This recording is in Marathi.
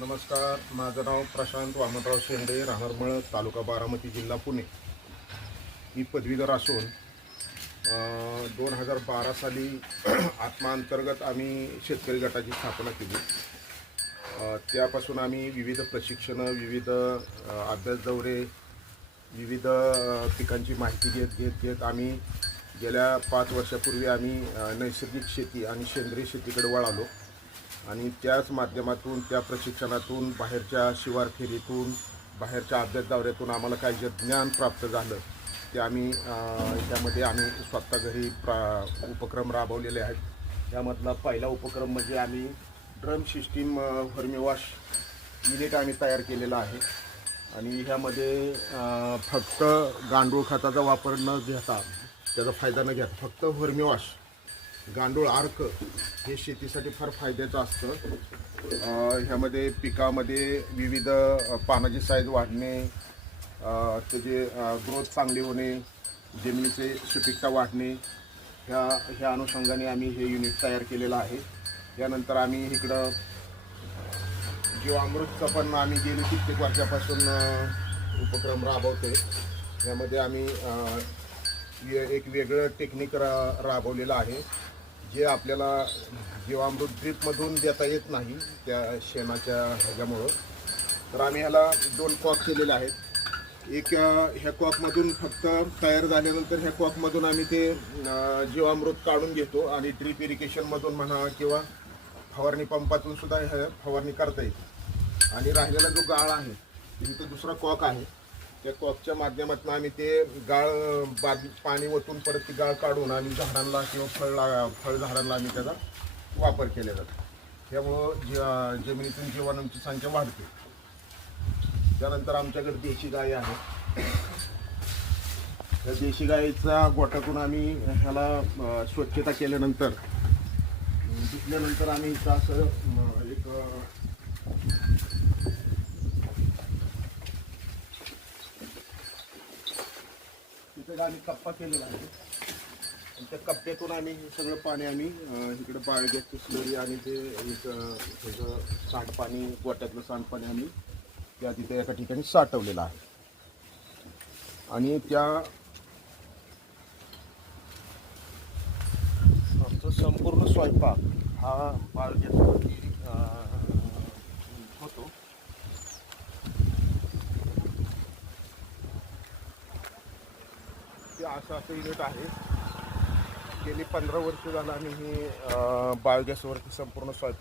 नमस्कार, माझं नाव प्रशांत वामनराव शेंडे, राहणार मळ, तालुका बारामती, जिल्हा पुणे. मी पदवीधर असून 2012 साली आत्मा अंतर्गत आम्ही शेतकरी गटाची स्थापना केली. त्यापासून आम्ही विविध प्रशिक्षणं, विविध अभ्यास दौरे, विविध पिकांची माहिती घेत आम्ही गेल्या 5 वर्षापूर्वी आम्ही नैसर्गिक शेती आणि सेंद्रिय शेतीकडे वळालो. आणि त्याच माध्यमातून, त्या प्रशिक्षणातून, बाहेरच्या शिवार फेरीतून, बाहेरच्या अभ्यास दौऱ्यातून आम्हाला काही जे ज्ञान प्राप्त झालं ते आम्ही त्यामध्ये आम्ही स्वतः घरी उपक्रम राबवलेले आहेत. त्यामधला पहिला उपक्रम म्हणजे आम्ही ड्रम सिस्टीम व्हर्मीवॉश युनिट आम्ही तयार केलेला आहे. आणि ह्यामध्ये फक्त गांडूळ खताचा वापर न घेता, त्याचा फायदा न घेता, फक्त व्हर्मीवॉश, गांडूळ अर्क हे शेतीसाठी फार फायद्याचं असतं. ह्यामध्ये पिकामध्ये विविध पानाची साईज वाढणे, त्याचे ग्रोथ चांगली होणे, जमिनीचे सुपीकता वाढणे, ह्या अनुषंगाने आम्ही हे युनिट तयार केलेलं आहे. त्यानंतर आम्ही इकडं जीवामृतचं पण आम्ही गेली कित्येक वर्षापासून उपक्रम राबवतोय. यामध्ये आम्ही एक वेगळं टेक्निक राबवलेलं आहे, जे आपल्याला जीवामृत ड्रीपमधून देता येत नाही त्या शेणाच्या ह्याच्यामुळं. तर आम्ही ह्याला 2 कॉक केलेले आहेत. एक ह्या कॉकमधून फक्त तयार झाल्यानंतर ह्या कॉकमधून आम्ही ते जीवामृत काढून घेतो आणि ड्रीप इरिगेशनमधून म्हणा किंवा फवारणी पंपातून सुद्धा ह्या फवारणी करता येते. आणि राहिलेला जो गाळ आहे, तिथं दुसरा कॉक आहे, त्या कॉकच्या माध्यमातून आम्ही ते गाळ पाणी ओतून परत ती गाळ काढून आम्ही झाडांना किंवा फळझाडांना आम्ही त्याचा वापर केला जातो. त्यामुळं जमिनीतून जीवाणूंची संख्या वाढते. त्यानंतर आमच्याकडे देशी गाय आहे. त्या देशी गायीचा गोठ्यातून आम्ही ह्याला स्वच्छता केल्यानंतर, धुतल्यानंतर आम्ही इथं असं एक आम्ही कप्पा केलेला आहे. आणि त्या कप्प्यातून आम्ही हे सगळं पाणी आम्ही इकडे बायोगॅसची स्लरी आणि ते त्याचं सांडपाणी, गोट्यातलं सांडपाणी आम्ही त्या तिथे एका ठिकाणी साठवलेलं आहे. आणि त्या आमचा संपूर्ण स्वयंपाक हा बायोगॅसवरती होतो. ते असं युनिट आहे. गेली 15 वर्ष झालं आम्ही ही बायोगॅसवरती संपूर्ण स्वयंपाक